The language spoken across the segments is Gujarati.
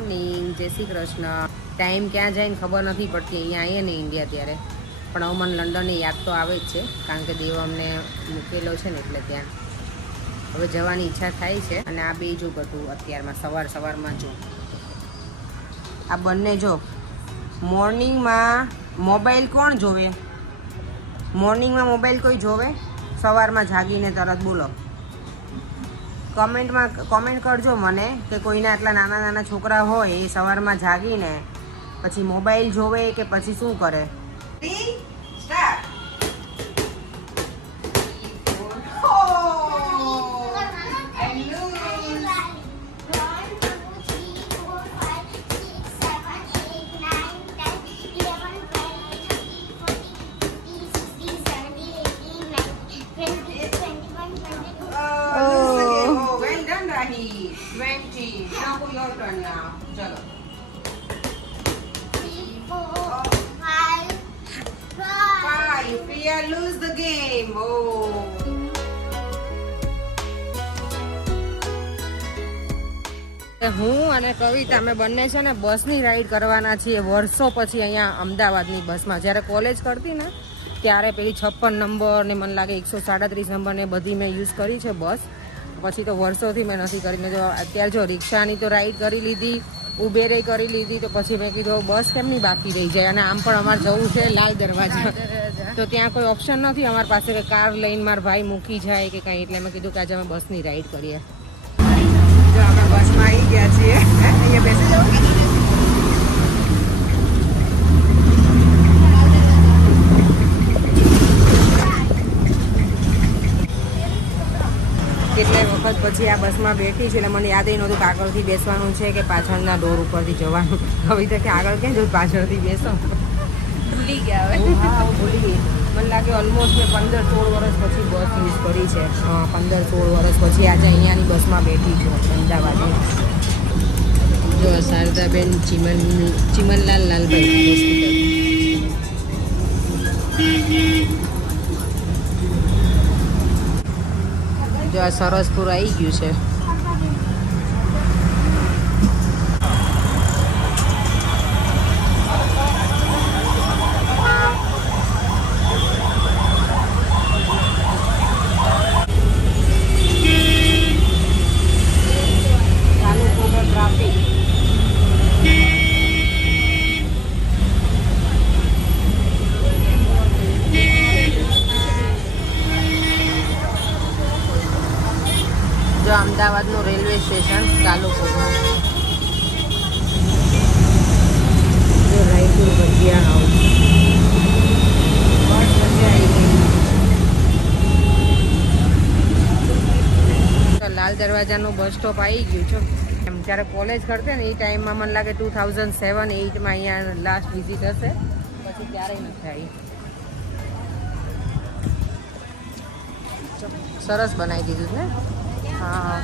મોર્નિંગ, જય શ્રી કૃષ્ણ. ટાઈમ ક્યાં જાય ને ખબર નથી પડતી. અહીંયા આવીએ ને ઇન્ડિયા ત્યારે પણ હવે મને લંડનની યાદ તો આવે જ છે, કારણ કે દેવ અમને મૂકેલો છે ને એટલે ત્યાં હવે જવાની ઈચ્છા થાય છે. અને આ બે જો બધું અત્યારમાં સવારમાં જો આ બંને જો મોર્નિંગમાં મોબાઈલ કોણ જોવે? મોર્નિંગમાં મોબાઈલ કોઈ જોવે? સવારમાં જાગીને તરત બોલો. કોમેન્ટ કરજો મને કે કોઈના આટલા નાના છોકરા હોય એ સવારમાં જાગીને પછી મોબાઈલ જોવે કે પછી શું કરે. Lose the game. હું અને કવિતા અમે બંને છે ને બસની રાઈડ કરવાના છીએ વર્ષો પછી અહીંયા અમદાવાદની બસમાં. જ્યારે કોલેજ કરતી ને ત્યારે પેલી 56 નંબર ને મને લાગે 137 નંબર ને બધી મેં યુઝ કરી છે બસ. પછી તો વર્ષોથી મેં નથી કરી. મેં જો અત્યારે જો રિક્ષાની તો રાઈડ કરી લીધી, ઉબેરે કરી લીધી, તો પછી મેં કીધું બસ કેમની બાકી રહી જાય. અને આમ પણ અમારે જવું છે લાલ દરવાજા, તો ત્યાં કોઈ ઓપ્શન નથી અમારી પાસે કે કાર લઈને મારા ભાઈ મૂકી જાય કે કંઈ. એટલે મેં કીધું કે આજે અમે બસની રાઈડ કરીએ. જો અમે બસમાં આવી ગયા છીએ. અહીંયા બેસી જાઓ. કેટલાય વખત પછી આ બસમાં બેઠી છે એટલે મને યાદ નહોતું કે આગળથી બેસવાનું છે કે પાછળના ડોર ઉપરથી જવાનું. હવે તો કે આગળ ક્યાં જવું, પાછળથી બેસો. ભૂલી ગયા હવે. હા, ભૂલી ગઈ. મને લાગે ઓલમોસ્ટ મેં 15-16 વર્ષ પછી બસ યુઝ કરી છે. 15-16 વર્ષ પછી આજે અહીંયાની બસમાં બેઠી છું અમદાવાદની. જો શારદાબેન ચિમનલાલ લાલભાઈ હોસ્પિટલ. જો આ સરસપુર આવી ગયું છે. અમદાવાદનું રેલવે સ્ટેશન કાલુપુરનું. જો રાયપુર ભજીયા હાઉસ. બસ મજા આવી ગઈ. તો લાલ દરવાજાનું બસ સ્ટોપ આવી ગયું છે. એમ જ્યારે કોલેજ કરતે ને એ ટાઈમમાં મને લાગે 2007-8માં અહીંયા લાસ્ટ વિઝિટ હશે, પછી ક્યારેય નથી આવી. સરસ બનાવી દીધું ને. હા,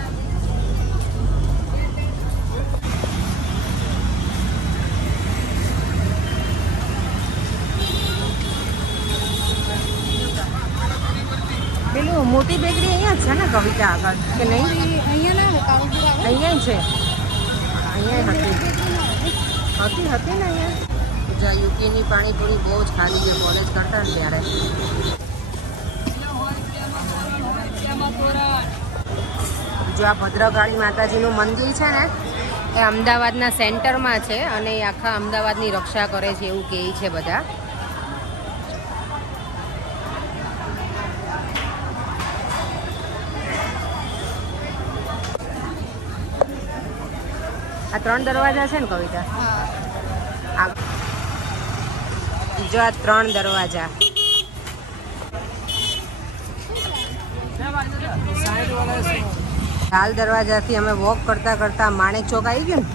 પેલું મોટી બેકરી અહીંયા જ છે ને કવિતા આગળ કે નહીં? અહીંયા છે. અહીંયા હતી ને અહીંયા. જ્યાં યુકેની પાણીપુરી બહુ જ ખાધી છે કોલેજ કરતા ને ત્યારે. જો આ ભદ્રકાળી માતાજીનું મંદિર છે ને એ અમદાવાદના સેન્ટરમાં છે અને એ આખા અમદાવાદની રક્ષા કરે છે એવું કહે છે બધા. આ 3 દરવાજા છે ને કવિતા? જો આ 3 દરવાજા. લાલ દરવાજાથી અમે વોક કરતા માણેક ચોક આવી ગયું ને.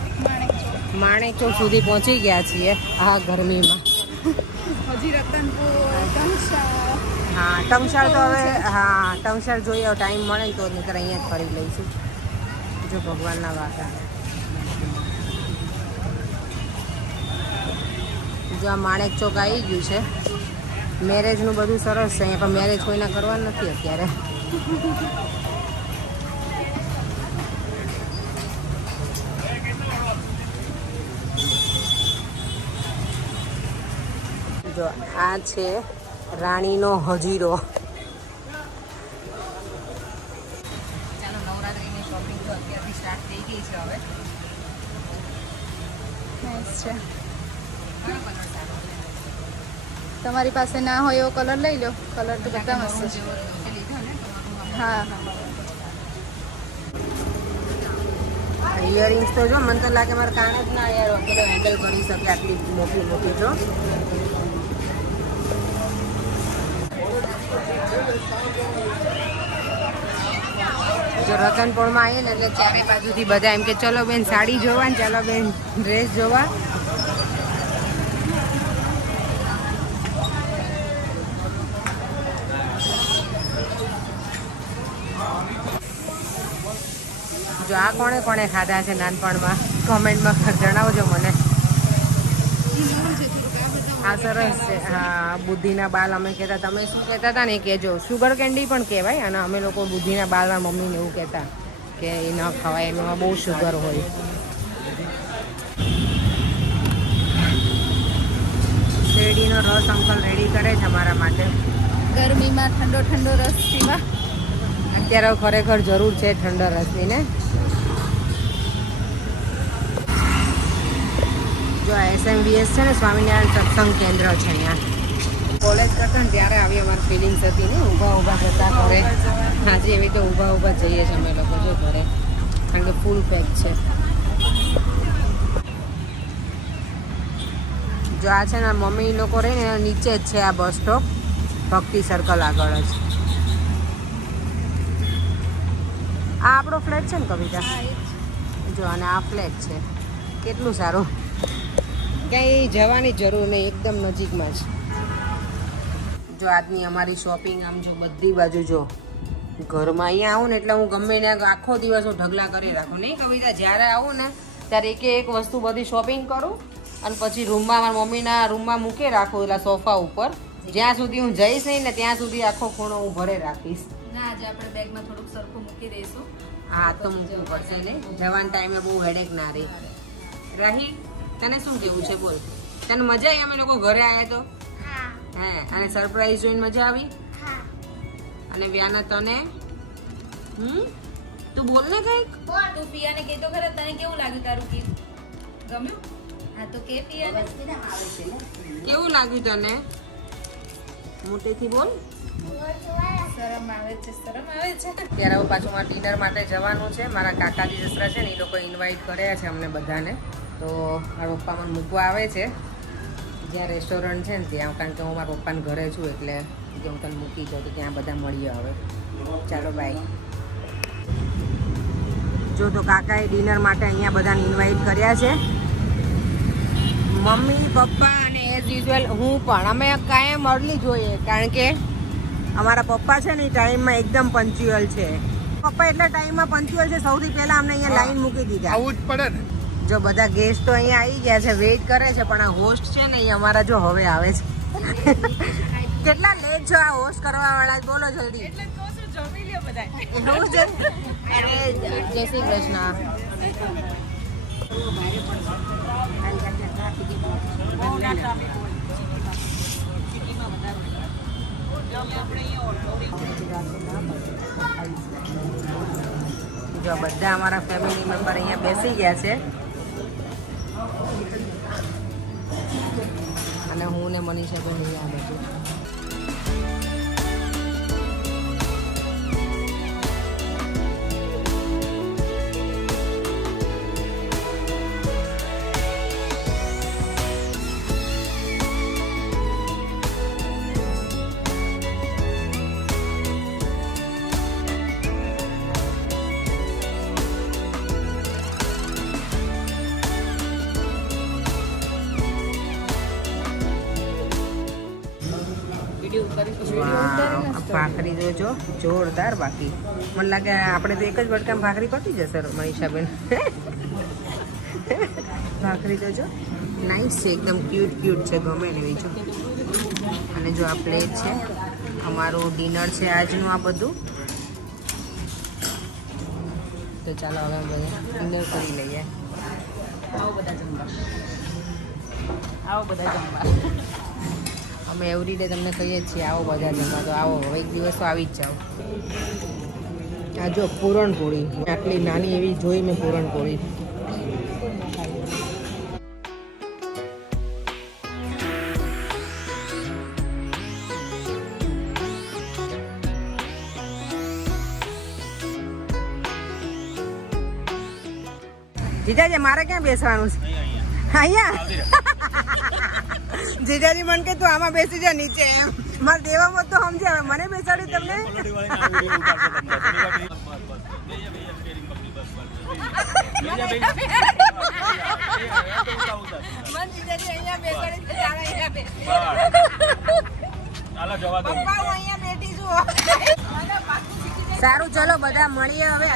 માણેક ચોક સુધી પહોંચી ગયા છીએ આ ગરમીમાં. હા, ટંકશાળ તો હવે ટંકશાળ જોઈએ ટાઈમ મળે ને તો નહીંતર અહીંયા જ ફરી લઈશું. જો ભગવાનના વાતા. જો આ માણેક ચોક આવી ગયું છે. મેરેજનું બધું સરસ છે અહીંયા, પણ મેરેજ કોઈના કરવાનું નથી અત્યારે. જો આ છે રાણીનો હજીરો. ચાલો નવરાત્રીની શોપિંગ તો અત્યારથી સ્ટાર્ટ થઈ ગઈ છે હવે. નાઈસ છે. તમારી પાસે ના હોય એવો કલર લઈ લો. કલર તો બધા મસ્ત છે. હા ઇયરિંગ્સ તો જો મને તો લાગે મારે કાન જ ના યાર પેલો હેન્ડલ કરી શકે આટલી મોટી મોટી. જો રતનપુરમાં આવીએ ને એટલે ચારે બાજુથી બધા એમ કે ચલો બેન સાડી જોવા ને ચાલો બેન ડ્રેસ જોવા. જો આ કોણે કોણે ખાધા છે નાનપણમાં કોમેન્ટમાં જણાવજો મને. આ સરસ છે. હા બુદ્ધિના બાલ અમે કહેતા. તમે શું કહેતા હતા ને એ કહેજો. શુગર કેન્ડી પણ કહેવાય અને અમે લોકો બુદ્ધિના બાલમાં મમ્મીને એવું કહેતા કે એ ન ખવાય એમાં બહુ શુગર હોય. શેરડીનો રસ અંકલ રેડી કરે છે અમારા માટે. ગરમીમાં ઠંડો ઠંડો રસ પીવા અત્યારે ખરેખર જરૂર છે ઠંડો રસની ને. જો SMVS છે ને સ્વામિનારાયણ સત્સંગ કેન્દ્ર છે અહીંયા. કોલેજ કરતા ને ત્યારે આવી અમારી ફિલિંગ્સ હતી ને ઊભા ઊભા જતા ઘરે. આજે એવી તો ઊભા ઊભા જઈએ છીએ અમે લોકો જો ઘરે કારણ કે ફૂલ પેક છે. જો આ છે ને મમ્મી લોકો રહે ને નીચે જ છે આ બસ સ્ટોપ ભક્તિ સર્કલ આગળ જ. આ આપણો ફ્લેટ છે ને કવિતા. જો અને આ ફ્લેટ છે. કેટલું સારું. ક્યાંય જવાની જરૂર નહીં એકદમ નજીકમાં જ. જો આજની અમારી શોપિંગ આમ જો બધી બાજુ જો ઘરમાં અહીંયા આવું ને એટલે હું ગમે ને આખો દિવસ હું ઢગલા કરી રાખું નહીં કવિતા. જ્યારે આવું ને ત્યારે એક એક વસ્તુ બધી શોપિંગ કરું અને પછી રૂમમાં મારા મમ્મીના રૂમમાં મૂકી રાખું એટલે સોફા ઉપર. જ્યાં સુધી હું જઈશ નહીં ને ત્યાં સુધી આખો ખૂણો હું ભરે રાખીશ. ના આજે આપણે બેગમાં થોડુંક સરખું મૂકી દઈશું. હા તો મૂકવું પડશે ને જવાના ટાઈમે બહુ હેડેક ના રહી. રહી તને શું કેવું છે બોલ. તને મજા આવી અમે લોકો ઘરે આવ્યા તો? હે અને સરપ્રાઈઝ જોઈને મજા આવી? અને વ્યાના તને તું બોલ ને કઈક. તું પિયાને કહેતો ખરા તને કેવું લાગ્યું તારું ગીત? ગમ્યું? હા તો કે પિયાને કેવું લાગ્યું તને? મોટેથી બોલ. શરમ આવે છે. ત્યારે હવે પાછું મારા ડિનર માટે જવાનું છે. મારા કાકાજી સસરા છે ને એ લોકો ઇન્વાઇટ કર્યા છે અમને બધાને. તો મારા પપ્પા મને મૂકવા આવે છે જ્યાં રેસ્ટોરન્ટ છે ને ત્યાં. કારણ કે હું મારા પપ્પાને ઘરે છું એટલે હું તને મૂકી જાઉં તો ત્યાં બધા મળીએ હવે. ચાલો બાય. જો તો કાકાએ ડિનર માટે અહીંયા બધાને ઇન્વાઇટ કર્યા છે. મમ્મી પપ્પા અને એઝ યુઝ્યુઅલ હું પણ. અમે કાયમ અર્લી જોઈએ કારણ કે અમારા પપ્પા છે ને એ ટાઈમમાં એકદમ પંચ્યુઅલ છે. પપ્પા એટલા ટાઈમમાં પંચ્યુઅલ છે સૌથી પહેલા અમને અહીંયા લાઈન મૂકી દીધા. આવું જ પડે ને. જો બધા ગેસ્ટ તો અહીંયા આવી ગયા છે વેઇટ કરે છે પણ આ હોસ્ટ છે ને એ અમારા જો હવે આવે છે. કેટલા લેટ છો આ હોસ્ટ કરવા વાળા બોલો જલ્દી. એટલે તો શું જમી લ્યો બધા. એવું છે. અરે જય શ્રી કૃષ્ણ. જો બધા અમારા ફેમિલી મેમ્બર અહીંયા બેસી ગયા છે અને હું ને મનીષા તો નહીં આવે છે. ભાખરી જોજો જોરદાર. બાકી મને લાગે આપણે તો એક જ વટકામાં ભાખરી પતી જશે મનીષાબેન. ભાખરી જોજો નાઈસ છે એકદમ ક્યુટ ક્યુટ છે ગમે ને બીજો. અને જો આ પ્લેટ છે અમારું ડિનર છે આજનું આ બધું. તો ચાલો હવે બધા ડિનર કરી લઈએ. આવો બધા જમવા. અમે એવરીડે તમને કહીએ જ છીએ આવો બજાર જમવા, તો આવો હવે એક દિવસ તો આવી જ જાઓ. આ જો પૂરણપોળી, આટલી નાની એવી જોઈ મેં પૂરણપોળી. જીજાજી મારે ક્યાં બેસવાનું છે? અહીંયા જીજાજી મને કે તું આમાં બેસી જા નીચે એમ. મારે દેવામાં તો સમજે, હવે મને બેસાડી તમને. સારું ચલો બધા મળીએ હવે.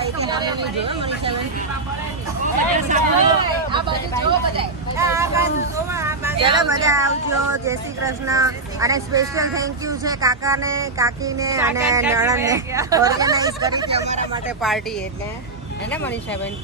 ચલો બધા આવજો, જય શ્રી કૃષ્ણ. અને સ્પેશિયલ થેન્ક યુ છે કાકાને, કાકીને અને નણંદને ઓર્ગેનાઇઝ કરી છે અમારા માટે પાર્ટી, એટલે હે ને મનીષાબેન?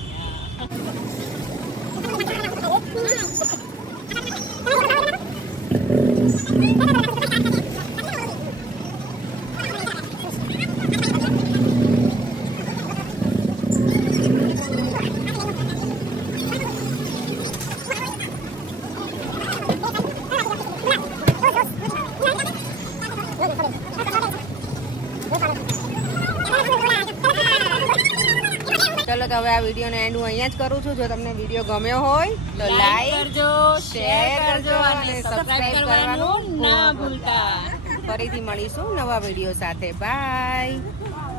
ચલો તો હવે આ વિડીયોનો એન્ડ હું અહીંયા જ કરું છું. જો તમને વિડીયો ગમ્યો હોય તો લાઈક કરજો, શેર કરજો અને સબસ્ક્રાઇબ કરવાનું ના ભૂલતા. ફરીથી મળીશું નવા વિડીયો સાથે. બાય.